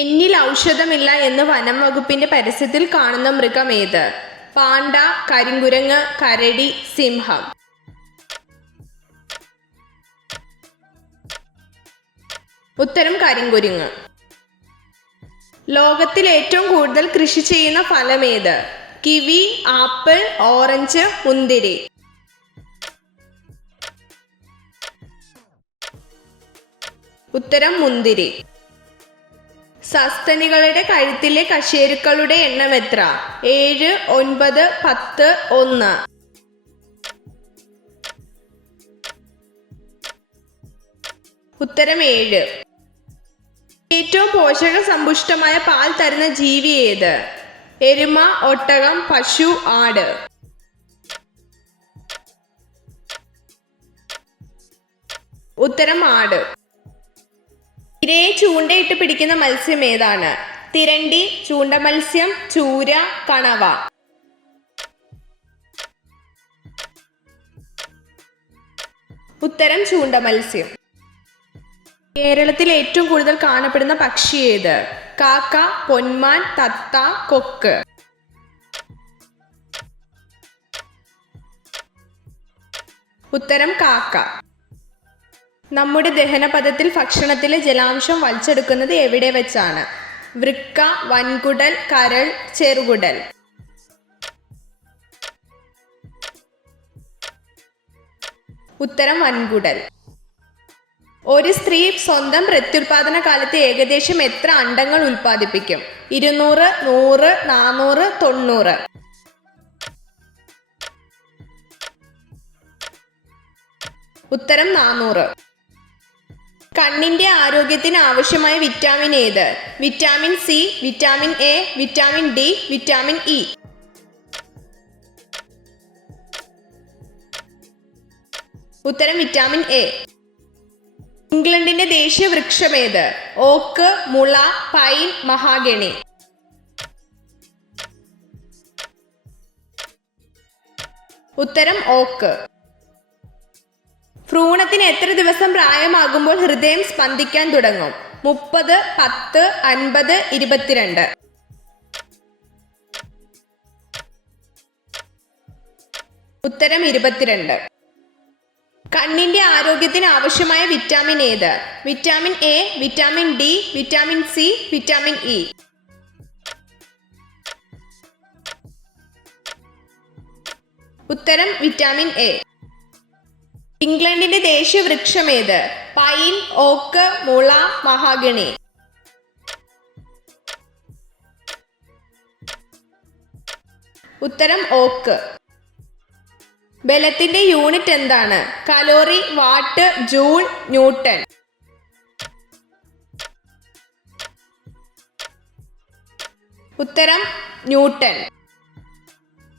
എന്നിൽ ഔഷധമില്ല എന്ന് വനം വകുപ്പിന്റെ പരസ്യത്തിൽ കാണുന്ന മൃഗം ഏത്? പാണ്ട, കരിങ്കുരങ്ങ്, കരടി, സിംഹം. ഉത്തരം കരിങ്കുരങ്ങ്. ലോകത്തിൽ ഏറ്റവും കൂടുതൽ കൃഷി ചെയ്യുന്ന ഫലം ഏത്? കിവി, ആപ്പിൾ, ഓറഞ്ച്, മുന്തിരി. ഉത്തരം മുന്തിരി. സസ്തനികളുടെ കഴുത്തിലെ കശേരുക്കളുടെ എണ്ണം എത്ര? 7, 9, 10, 1. ഉത്തരം 7. ഏറ്റവും പോഷക സമ്പുഷ്ടമായ പാൽ തരുന്ന ജീവി ഏത്? എരുമ, ഒട്ടകം, പശു, ആട്. ഉത്തരം ആട്. ഇരയെ ചൂണ്ടയിട്ട് പിടിക്കുന്ന മത്സ്യം ഏതാണ്? തിരണ്ടി, ചൂണ്ട മത്സ്യം, ചൂര, കണവ. ഉത്തരം ചൂണ്ട മത്സ്യം. കേരളത്തിൽ ഏറ്റവും കൂടുതൽ കാണപ്പെടുന്ന പക്ഷി ഏത്? കാക്ക, പൊന്മാൻ, തത്ത, കൊക്ക്. ഉത്തരം കാക്ക. നമ്മുടെ ദഹനപഥത്തിൽ ഭക്ഷണത്തിലെ ജലാംശം വലിച്ചെടുക്കുന്നത് എവിടെ വെച്ചാണ്? വൃക്ക, വൻകുടൽ, കരൾ, ചെറുകുടൽ. ഉത്തരം വൻകുടൽ. ഒരു സ്ത്രീ സ്വന്തം പ്രത്യുൽപാദന കാലത്ത് ഏകദേശം എത്ര അണ്ഡങ്ങൾ ഉൽപ്പാദിപ്പിക്കും? 200, 100, 400, 90. ഉത്തരം 400. കണ്ണിന്റെ ആരോഗ്യത്തിന് ആവശ്യമായ വിറ്റാമിൻ ഏത്? Vitamin C, vitamin A, vitamin D, vitamin E. ഉത്തരം വിറ്റാമിൻ എ. ഇംഗ്ലണ്ടിന്റെ ദേശീയ വൃക്ഷം ഏത്? ഓക്ക്, മുള, പൈൻ, മഹാഗണി. ഉത്തരം ഓക്ക്. ഭ്രൂണത്തിന് എത്ര ദിവസം പ്രായമാകുമ്പോൾ ഹൃദയം സ്പന്ദിക്കാൻ തുടങ്ങും? 30, 10, 50, 22. ഉത്തരം 22. കണ്ണിന്റെ ആരോഗ്യത്തിന് ആവശ്യമായ വിറ്റാമിൻ ഏത്? Vitamin A, vitamin D, vitamin C, vitamin E. ഉത്തരം വിറ്റാമിൻ എ. ഇംഗ്ലണ്ടിന്റെ ദേശീയ വൃക്ഷം ഏത്? പൈൻ, ഓക്ക്, മുള, മഹാഗണി. ഉത്തരം ഓക്ക്. ബലത്തിന്റെ യൂണിറ്റ് എന്താണ്? Calorie, what, joule, newton. ഉത്തരം ന്യൂട്ടൺ.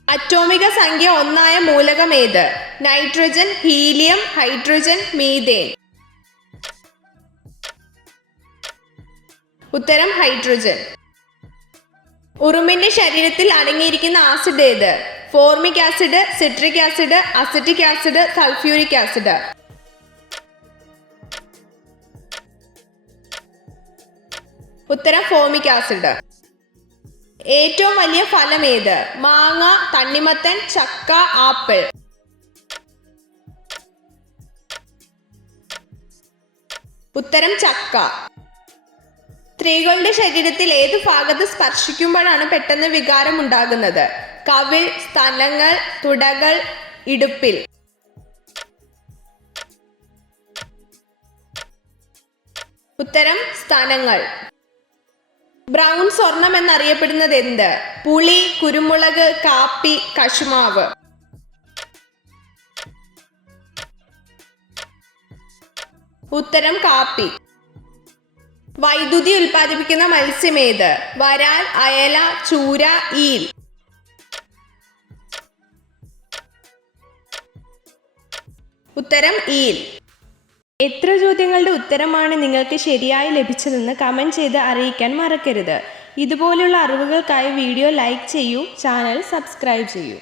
അറ്റോമിക സംഖ്യ 1 മൂലകം ഏത്? Nitrogen, helium, hydrogen, methane. ഉത്തരം ഹൈഡ്രജൻ. ഉറുമ്പിന്റെ ശരീരത്തിൽ അടങ്ങിയിരിക്കുന്ന ആസിഡ് ഏത്? Formic acid, citric acid, acetic acid, sulphuric acid. ഉത്തരം ഫോർമിക് ആസിഡ്. ഏറ്റവും വലിയ ഫലം ഏത്? മാങ്ങ, തണ്ണിമത്തൻ, ചക്ക, ആപ്പിൾ. ഉത്തരം ചക്ക. സ്ത്രീകളുടെ ശരീരത്തിൽ ഏത് ഭാഗത്ത് സ്പർശിക്കുമ്പോഴാണ് പെട്ടെന്ന് വികാരം ഉണ്ടാകുന്നത്? കവിൾ, സ്തനങ്ങൾ, തുടകൾ, ഇടുപ്പിൽ. ഉത്തരം സ്തനങ്ങൾ. ബ്രൗൺ സ്വർണം എന്നറിയപ്പെടുന്നത് എന്ത്? പുളി, കുരുമുളക്, കാപ്പി, കശുമാവ്. ഉത്തരം കാപ്പി. വൈദ്യുതി ഉൽപ്പാദിപ്പിക്കുന്ന മത്സ്യം ഏത്? വരാൽ, അയല, ചൂര, ഈൽ. ഉത്തരം ഈൽ. എത്ര ചോദ്യങ്ങളുടെ ഉത്തരമാണ് നിങ്ങൾക്ക് ശരിയായി ലഭിച്ചതെന്ന് കമൻറ്റ് ചെയ്ത് അറിയിക്കാൻ മറക്കരുത്. ഇതുപോലുള്ള അറിവുകൾക്കായി വീഡിയോ ലൈക്ക് ചെയ്യൂ, ചാനൽ സബ്സ്ക്രൈബ് ചെയ്യൂ.